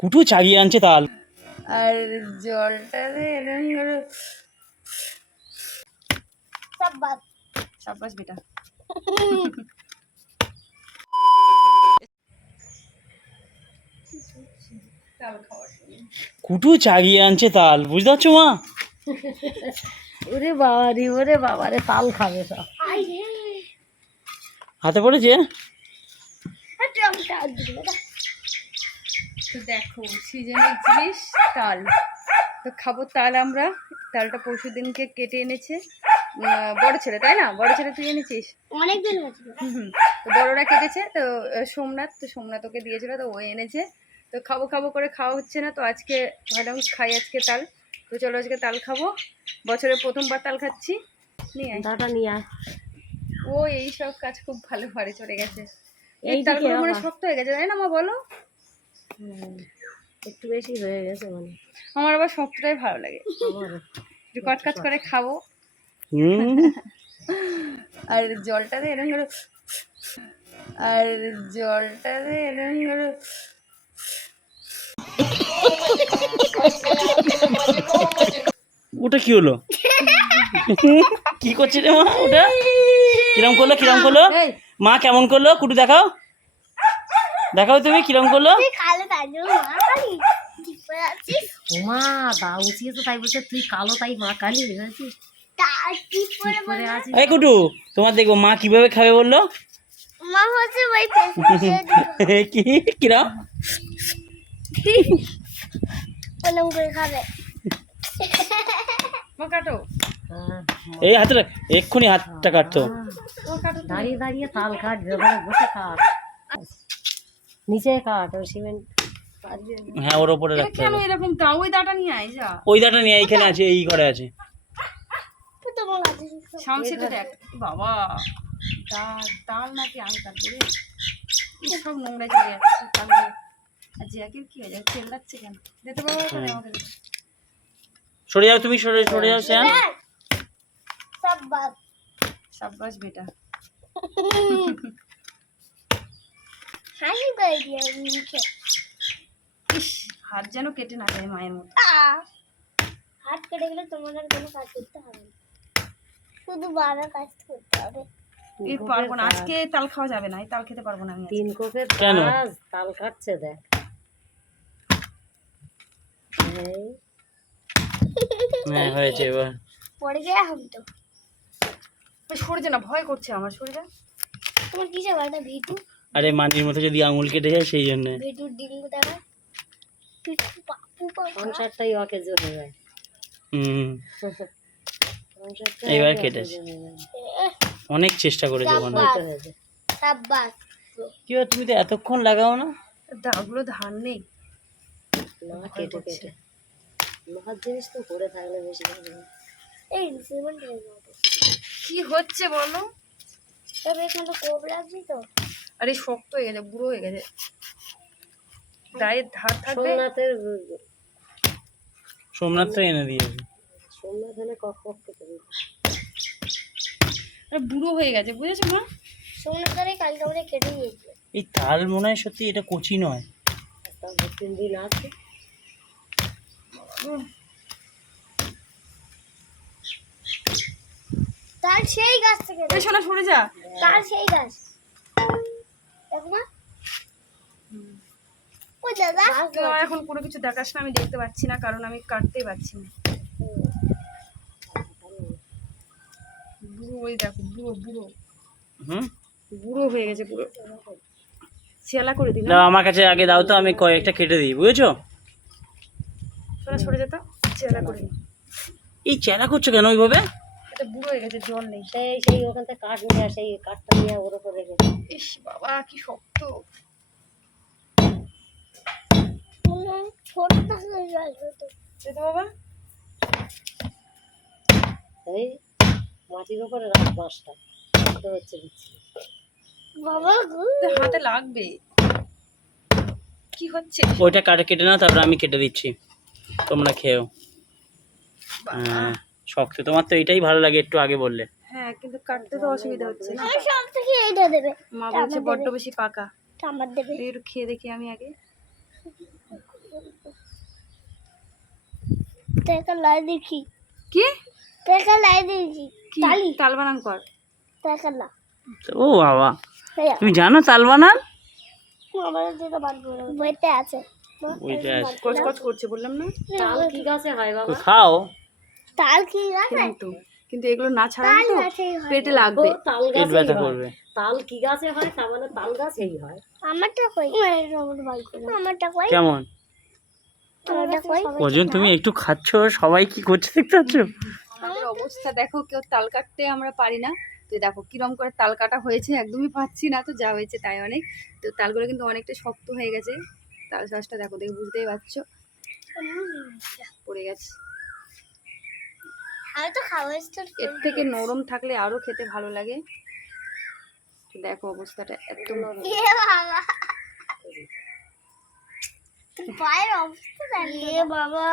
কুটু চাগিয়ে আনছে তাল। আর জলটা এরকম করে সাব্বাস। বেটা। কুটু চাগিয়ে আনছে তাল বুঝতে পারছ মা? ওরে বাবা রে ওরে বাবা রে তাল খাবে সব। হাতে পড়েছে? তো দেখো সিজনের জিনিস তাল। তো খাব তাল আমরা। তালটা পরশু দিনকে কেটে এনেছে। বড় ছেলে তাই না? বড় ছেলে তুই এনেছিস? অনেকদিন হয়েছিল হুম হুম। তো বড়রা কেটেছে তো সোমনাথ তো সোমনাথ ওকে দিয়েছিল তো ও এনেছে। তো খাব খাব করে খাওয়া হচ্ছে না তো আজকে ভাবলাম খাই আজকে তাল। তো চলো আজকে তাল খাব। বছরের প্রথমবার তাল খাচ্ছি। নিয়ে। দাটা নিয়ে আয়। ও এই সব কাজ খুব ভালো পারে চলে গেছে। এই তালগুলো মানে শক্ত হয়ে গেছে তাই না মা বলো? একটু বেশি হয়ে গেছে মানে। আমার আবার শক্তটাই ভালো লাগে। একটু কচকচ করে খাব। আর জলটাতে এরকম করে আর জলটাতে এরকম করে ওটা কি হলো? কি করছে রে মা ওটা? কিরম করল কিরম করল? মা কেমন করল? কুটু দেখাও। দেখাও তুমি কিরম করল? ওমা দা উচিয়ে তো তাই বলছে তুই কালো তাই মা কালি হয়েছিস এই কুটু তোমার দেখো মা কীভাবে খাবে বলল? কি কিরম? মা কাটো। হ্যাঁ, এই হাতে এক্ষুনি হাতটা কাটতো। দাঁড়িয়ে দাঁড়িয়ে তাল কাট ওখানে বসে কাট নিচে কাট ওই সিমেন্ট। হ্যাঁ ওর ওপরে এটা রাখতে কেন হবে। এরকম তা ওই দাটা নিয়ে আয় যা। ওই দাটা নিয়ে এইখানে আছে এই ঘরে আছে। শামসিটা দেখ। বাবা তাল নাকি আমি তারপরে সব নোংরা চলে যাচ্ছে তাহলে আর জ্যাকের কি হয়ে যায় কেন? আমাকে সরে যাও তুমি সরে সরে যাও শ্যাম। সাব্বাস বেটা। ইস হাত যেন কেটে না যায় মায়ের মতো। হাত কেটে গেলে তোমার আর কোনো কাজ করতে হবে না। শুধু বাবার কাজ করতে হবে। পারব না। আজকে তাল খাওয়া যাবে না এই তাল খেতে পারব না আমি তিন কোপের কেন? তাল কাটছে দেখ। হ্যাঁ হয়েছে এবার। পরে গিয়ে হবে তো। ওই সরে যা না ভয় করছে আমার যা তোমার কিসে বাড়িটা ভিটু আরে মানির মতো যদি আঙুল কেটে যায় সেই জন্য। সংসারটাই যায়। হুম। ওকে কেটেছে অনেক চেষ্টা করেছে মনে কি তুমি তো এতক্ষণ লাগাও না? দাগুলো ধান নেই। না কেটে কেটে। লোহার জিনিস তো পড়ে থাকলে বেশি এই কি হচ্ছে বলো? তবে এখানে কোপ লাগছে তো। আরে শক্ত হয়ে গেছে বুড়ো হয়ে গেছে। গায়ের ধার থাকবে? সোমনাথের সোমনাথ তো এনে দিয়েছে। সোমনাথ হলে কক কক আরে বুড়ো হয়ে গেছে বুঝেছ মা? সোমনাথরে কালকে আমরা কেটে এই তাল মনে হয় সত্যি এটা কচি নয়। তিন দিন আছে। তার সেই গাছ থেকে শোনা সরে যা। তার সেই গাছ দেখো না ও দাদা তুই আমার এখন কোনো কিছু দেখাস না আমি দেখতে পাচ্ছি না কারণ আমি কাটতেই পারছি না। বুড়ো ওই দেখো বুড়ো বুড়ো। হুম? বুড়ো হয়ে গেছে পুরো। চেলা করে দিলাম। দাও আমার কাছে আগে দাও তো আমি কয়েকটা কেটে দিই বুঝেছ? শোনা সরে যেত চেলা করে। এই চেলা করছ কেন ওইভাবে? এটা বুড়ো হয়ে গেছে জল নেই। সেই সেই ওখান থেকে কাঠ নিয়ে সেই কাঠটা নিয়ে ওর উপর রেখে ইস বাবা কি শক্ত। ছোট বাবা? এই মাটির উপরে রাখ বাঁশটা হচ্ছে বাবা হাতে লাগবে। কি হচ্ছে? ওইটা কাটে কেটে নাও তারপর আমি কেটে দিচ্ছি। তোমরা খেয়েও। হ্যাঁ। শক্ত তোমার তো এটাই ভালো লাগে একটু আগে বললে। হ্যাঁ কিন্তু কাটতে তো অসুবিধা হচ্ছে না। থেকে এইটা দেবে। মা বলছে বড্ড বেশি পাকা। আমার দেবে। দিয়ে একটু খেয়ে দেখি আমি আগে। তেকা লাই দেখি। কি? তেকা লাই দেখি। তালি। তাল বানান কর। তেকা না ও বাবা। হ্যাঁ। তুমি জানো তাল বানান? আমার যেটা বইতে আছে। ওইটা আছে। কচকচ করছে বললাম না। তাল কি গাছে হয় বাবা। খাও। তাল কি আছে খেলাম তো কিন্তু এগুলো না ছাড়ালে তো পেটে লাগবে। তাল পেট ব্যথা করবে। তাল কি গাছে হয়? তার মানে তাল গাছেই হয়। আমারটা কই? আমারটা কই? কেমন? তুমি একটু খাচ্ছ? সবাই কি করছে দেখতে পাচ্ছ? আমাদের অবস্থা দেখো কেউ তাল কাটতে আমরা পারি না। তো দেখো কিরম করে তাল কাটা হয়েছে একদমই পাচ্ছি না তো যা হয়েছে তাই অনেক। তো তালগুলো কিন্তু অনেকটা শক্ত হয়ে গেছে। তাল শাঁসটা দেখো দেখে বুঝতেই পারছ। পড়ে গেছে। তো এর থেকে নরম থাকলে আরও খেতে ভালো লাগে। দেখো অবস্থাটা এত এ বাবা। পায়ের অবস্থা দেখো বাবা।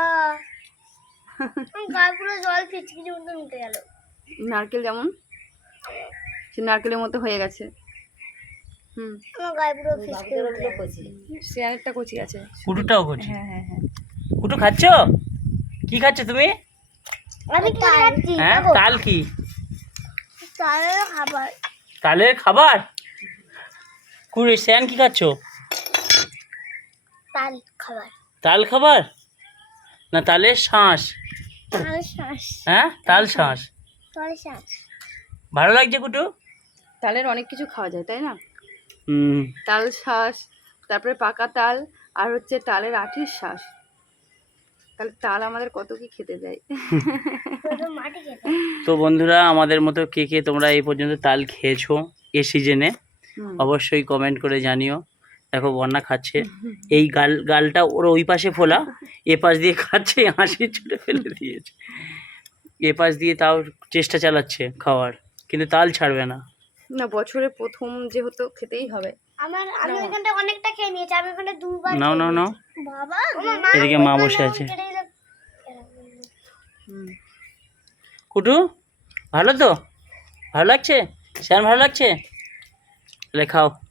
গায়ে পুরো জল মতো উঠে গেল। নারকেল যেমন সে নারকেলের মতো হয়ে গেছে। হুম। আমার গায়ে পুরো খিচখিচি শেয়ারেরটা কচি। আছে। কুটুটাও হ্যাঁ হ্যাঁ হ্যাঁ। কুটু খাচ্ছ? কি খাচ্ছ তুমি? আমি কি হ্যাঁ তাল কি? তালের খাবার। তালের খাবার? কুড়ি শ্যান কি খাচ্ছ? তাল খাবার। তাল খাবার? না তালের শাঁস। শ্বাস হ্যাঁ তাল শাঁস। শ্বাস ভালো লাগছে কুটু? তালের অনেক কিছু খাওয়া যায় তাই না? তাল শ্বাস তারপরে পাকা তাল আর হচ্ছে তালের আঠির শ্বাস তাহলে তাল আমাদের কত কি খেতে দেয়? পুরো মাটি খেতে। তো বন্ধুরা আমাদের মতো কে কে তোমরা এই পর্যন্ত তাল খেয়েছো এ সিজনে অবশ্যই কমেন্ট করে জানিও। দেখো বন্যা খাচ্ছে। এই গাল গালটা ওর ওই পাশে ফোলা এ পাশ দিয়ে খাচ্ছে হাসি ছুটে ফেলে দিয়েছে। এ পাশ দিয়ে তাও চেষ্টা চালাচ্ছে খাওয়ার কিন্তু তাল ছাড়বে না। না বছরে প্রথম যেহেতু খেতেই হবে আমার আমি এখানটা অনেকটা খেয়ে নিয়েছি আমি ওখানে দুবার নাও নাও নাও। বাবা মা এদিকে মা বসে আছে। কেটে দিলে- হুম। কুটু ভালো তো? ভালো লাগছে? স্যার ভালো লাগছে? লেখাও খাও।